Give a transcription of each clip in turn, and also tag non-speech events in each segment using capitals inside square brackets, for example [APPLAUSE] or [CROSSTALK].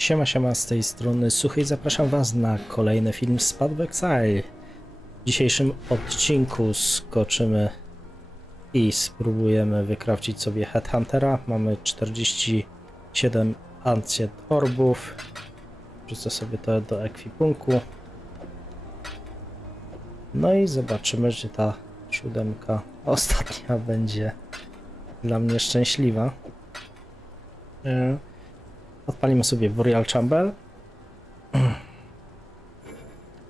Siema, siema, z tej strony Suchy i zapraszam Was na kolejny film of Exile. W dzisiejszym odcinku skoczymy i spróbujemy wykrawcić sobie Headhuntera. Mamy 47 Ancient Orbów. Wrzucę sobie to do ekwipunku. No i zobaczymy, czy ta siódemka ostatnia będzie dla mnie szczęśliwa. Yy. Odpalimy sobie Burial Chamber. [CLEARS THROAT]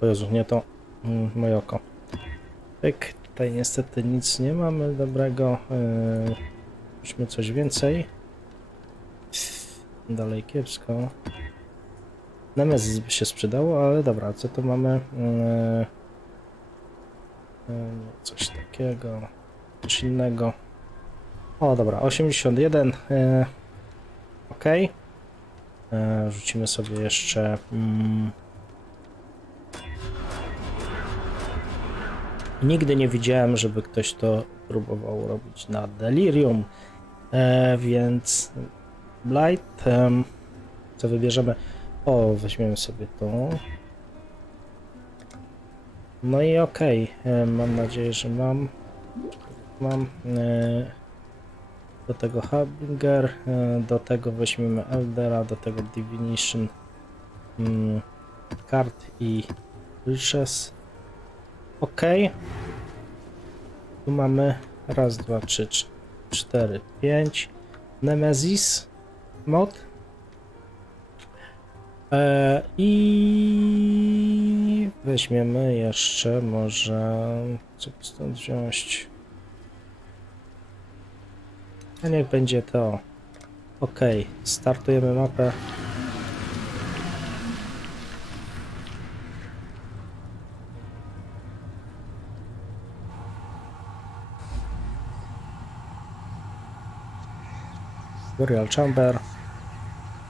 O Jezu, nie to mm, moje oko. Pyk, tutaj niestety nic nie mamy dobrego. Musimy coś więcej. Dalej kiepsko. Nemesis by się sprzedało, ale dobra, co tu mamy? Yy, yy, coś takiego. Coś innego. O, dobra, 81. Yy, ok. E, Rzucimy sobie jeszcze. Mm, nigdy nie widziałem, żeby ktoś to próbował robić na Delirium, e, więc Blight. co wybierzemy? O, weźmiemy sobie to. No i okej, e, mam nadzieję, że mam. Mam. E, do tego Habinger, e, do tego weźmiemy Eldera, do tego Divination mm, kart i Riches. Ok. Tu mamy raz, dwa, trzy, cz- cztery, pięć. Nemesis mod. E, I weźmiemy jeszcze może co stąd wziąć. A niech będzie to. Ok, startujemy mapę. Burial Chamber.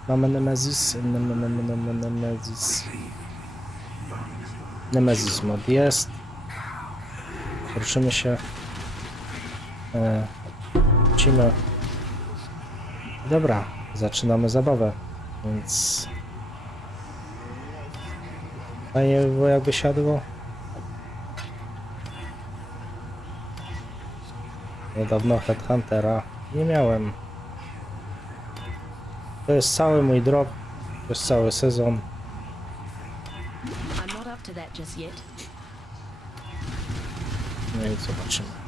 Mamy Nemesis. Nem- nem- nem- Nemesis. Nemesis mod jest. Ruszymy się. E, Lecimy. Dobra, zaczynamy zabawę, więc... Fajnie by było jakby siadło. Niedawno Headhuntera nie miałem. To jest cały mój drop, to jest cały sezon. No i zobaczymy.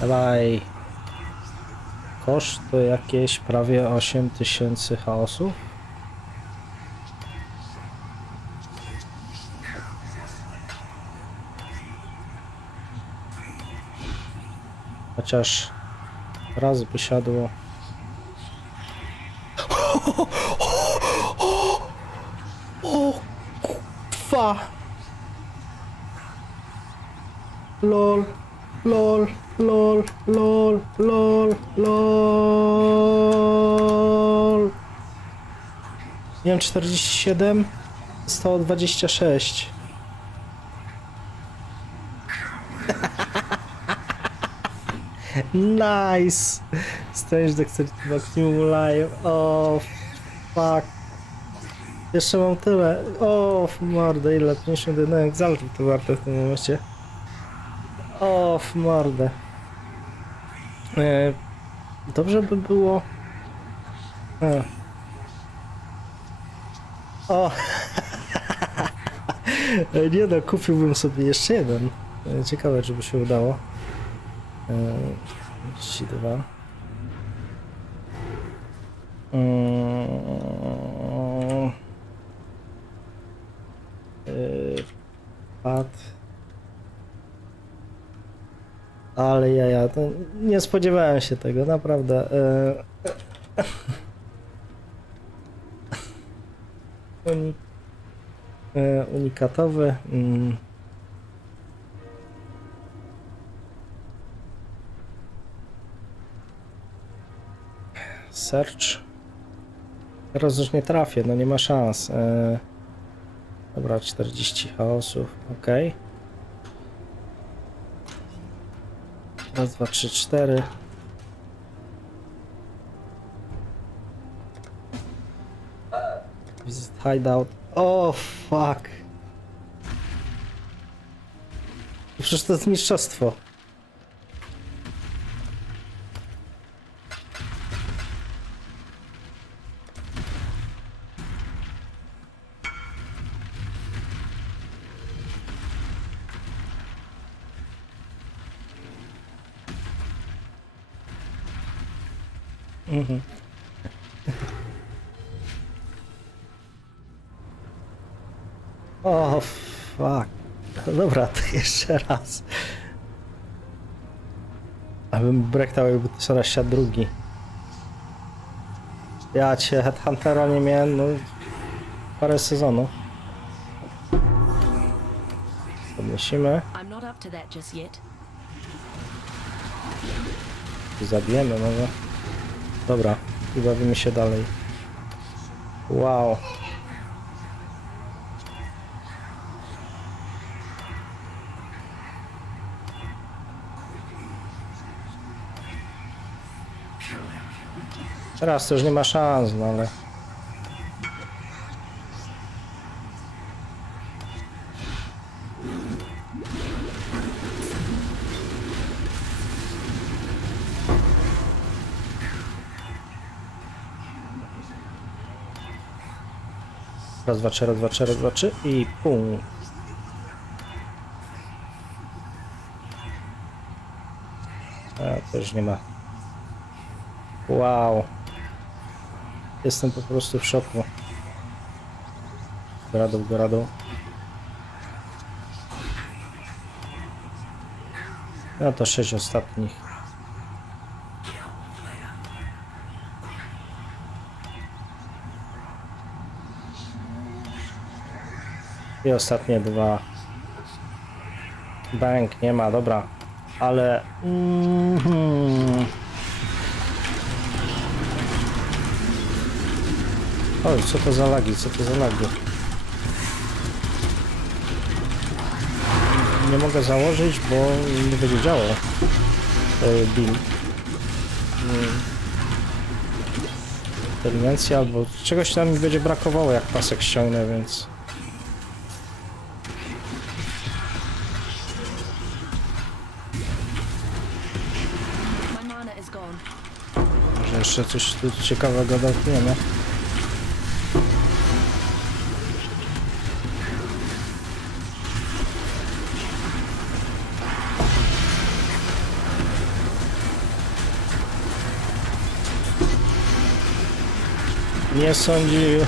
Dawaj. Koszt to jakieś prawie 8000 chaosów. Chociaż raz by siadło. O, kwa. Lol, 47, zostało 26. nice! Strange Dexterity Life. O, fuck. Jeszcze mam tyle. O, mordę, ile? 51 egzaltów to warte w tym momencie. O, w mordę. E, dobrze by było... O! E, [LAUGHS] Nie no, kupiłbym sobie jeszcze jeden. E, Ciekawe, czy by się udało. E, 32. Mm. Yy, Pad. Ale ja, ja, to nie spodziewałem się tego, naprawdę. Yy. Uni yy, unikatowy. Mm. Search. Teraz już nie trafię, no nie ma szans. E, dobra, 40 chaosów, ok. Raz, dwa, trzy, cztery. Hideout. O, fuck. Przecież to jest mistrzostwo. Mhm. O, fuck. Dobra, to [LAUGHS] jeszcze raz. Abym brektał, jakby to coraz siadł drugi. Ja cię Headhuntera nie miałem, no... Parę sezonów. Podnosimy. Zabijemy może. Dobra, i bawimy się dalej. Wow. Teraz to już nie ma szans, no ale... Raz, dwa, trzy, raz, dwa, trzy, raz, dwa, trzy i pum. A, to już nie ma. Wow. Jestem po prostu w szoku. Góra dół. No to sześć ostatnich. I ostatnie dwa. Bank nie ma, dobra. Ale... Mhm. Oj, co to za lagi, co to za lagi? Nie mogę założyć, bo nie będzie działał. e. Mm. Inteligencja albo czegoś tam mi będzie brakowało jak pasek ściągnę, więc... Może jeszcze coś tu ciekawego dotkniemy. Nie sądził. [LAUGHS]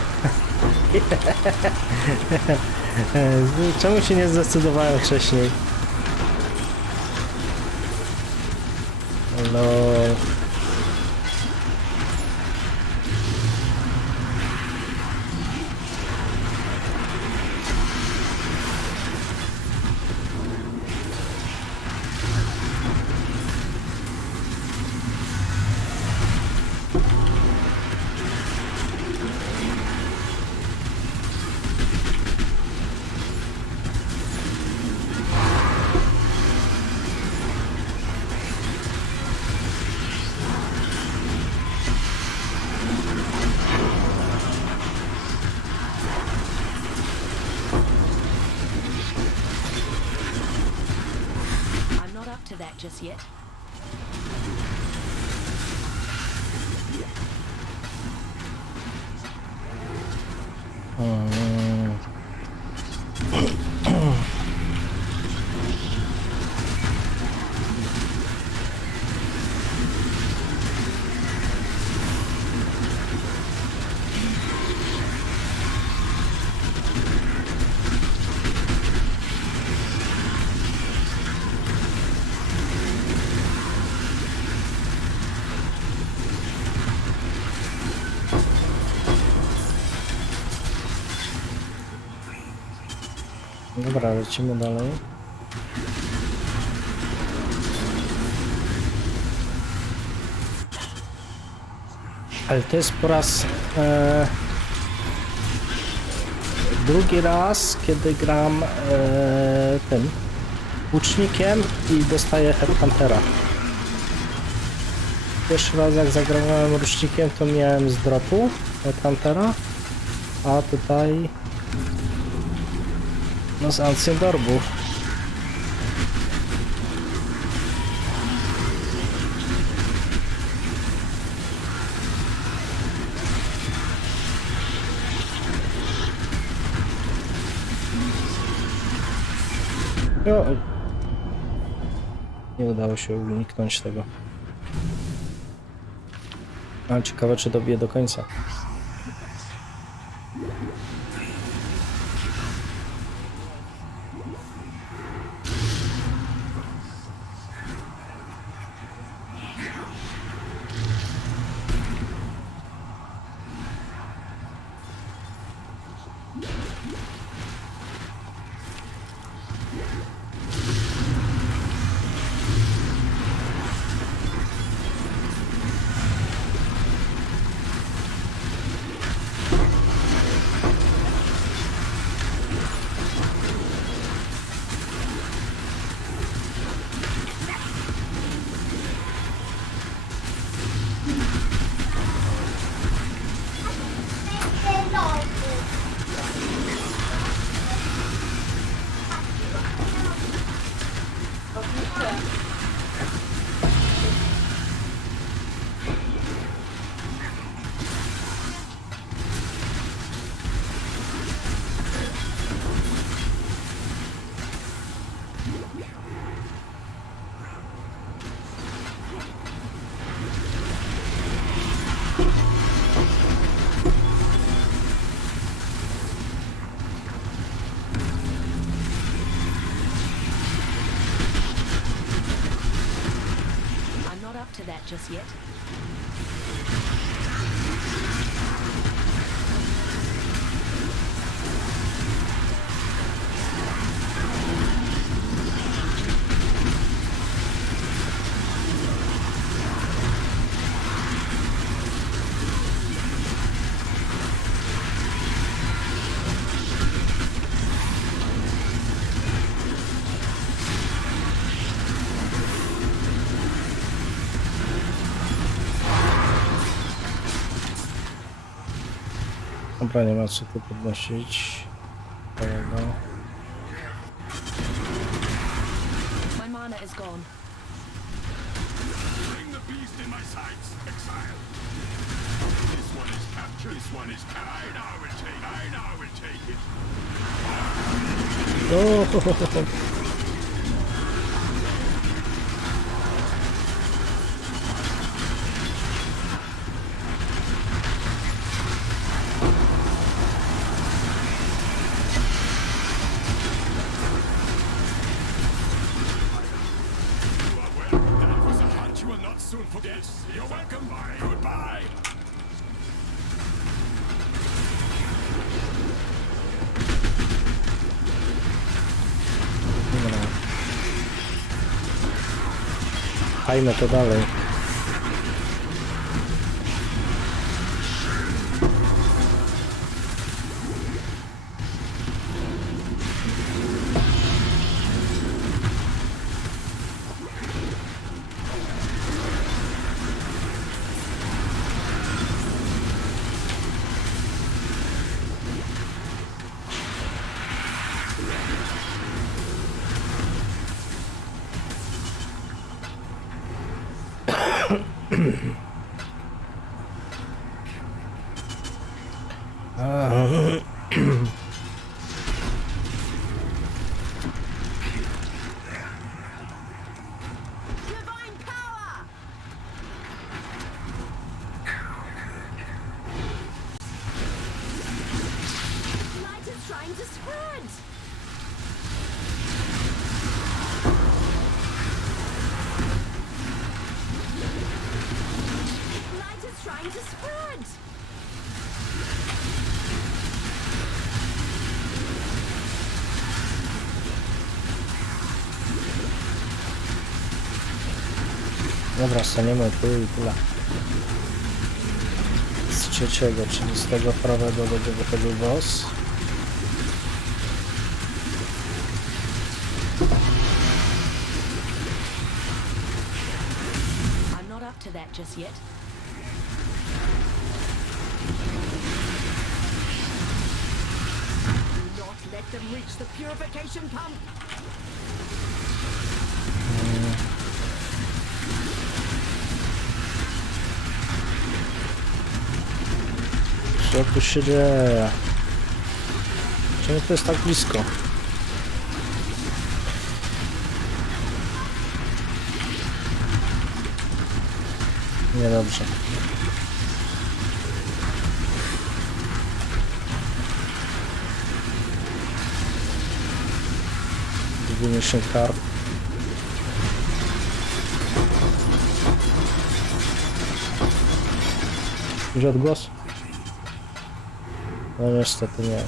Czemu się nie zdecydowałem wcześniej? Just yet. Mm. Dobra, lecimy dalej. Ale to jest po raz e, drugi raz, kiedy gram e, tym łucznikiem i dostaję headhuntera. Pierwszy raz jak zagrałem rusznikiem to miałem z dropu headhuntera, a tutaj no z Ancient Orbów. No. Nie udało się uniknąć tego. Ale ciekawe, czy dobiję do końca. Just yet. Dobra, nie ma co tu podnosić. Tego. My mana is gone. Bring the beast in my sights, exile. This one is captured. This one is captured. I now will take. I now will take it. O, You [LAUGHS] Pchajmy to dalej. 아. Dobra, staniemy tu i tyle. Z trzeciego, czyli z tego prawego będzie wychodził boss. just yet. Do not let them reach the purification pump! Co tu się dzieje? Czemu to jest tak blisko? Niedobrze. Divination Card. Gdzie odgłos? No niestety nie.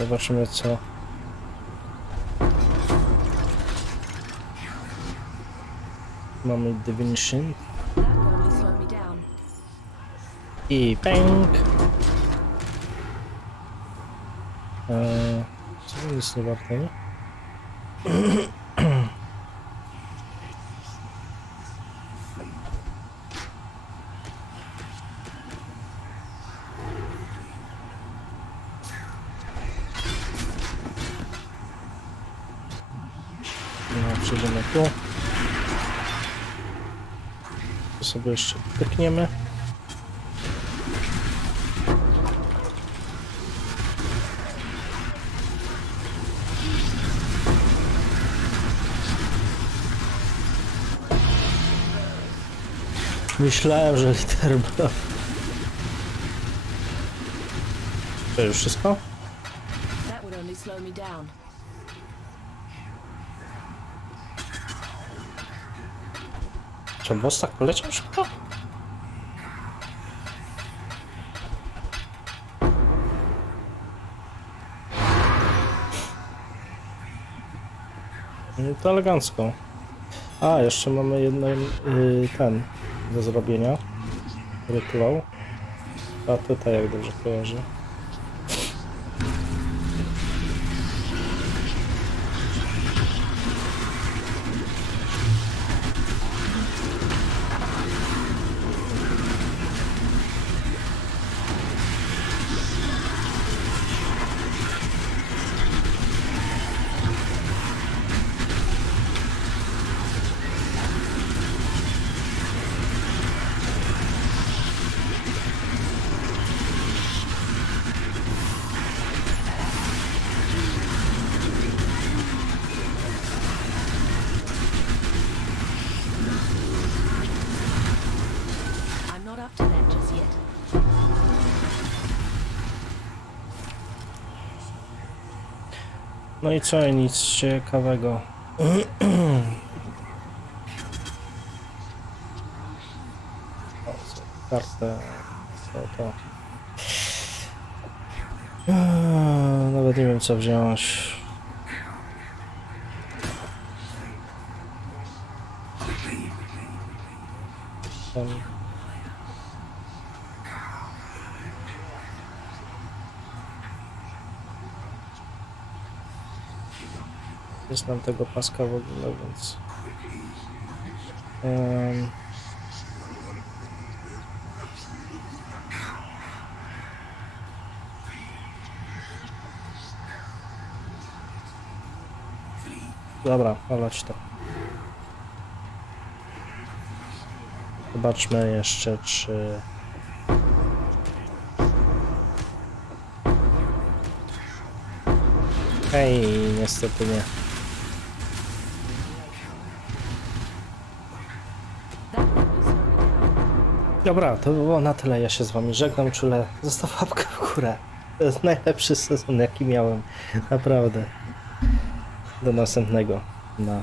Zobaczymy co. Mamy Divination i pęk. Eee, co jest nie warte, nie? No, przejdziemy tu. To sobie jeszcze pykniemy. Myślałem, że liter B. To już wszystko? That would only slow me down. Czy boss tak poleciał szybko? No to elegancko. A, jeszcze mamy jedno, yy, ten do zrobienia. Rytuał. A tutaj jak dobrze kojarzę. No i co, nic ciekawego. [CLEARS THROAT] O, kartę. Co to? Nawet nie wiem co wziąć. Nie znam tego paska w ogóle, więc... Em, Dobra, olać to. Zobaczmy jeszcze, czy... Hej, niestety nie. That would only slow me down. Dobra, to było na tyle. Ja się z wami żegnam, czule. Zostaw łapkę w górę. To jest najlepszy sezon, jaki miałem. Naprawdę. Do następnego. Na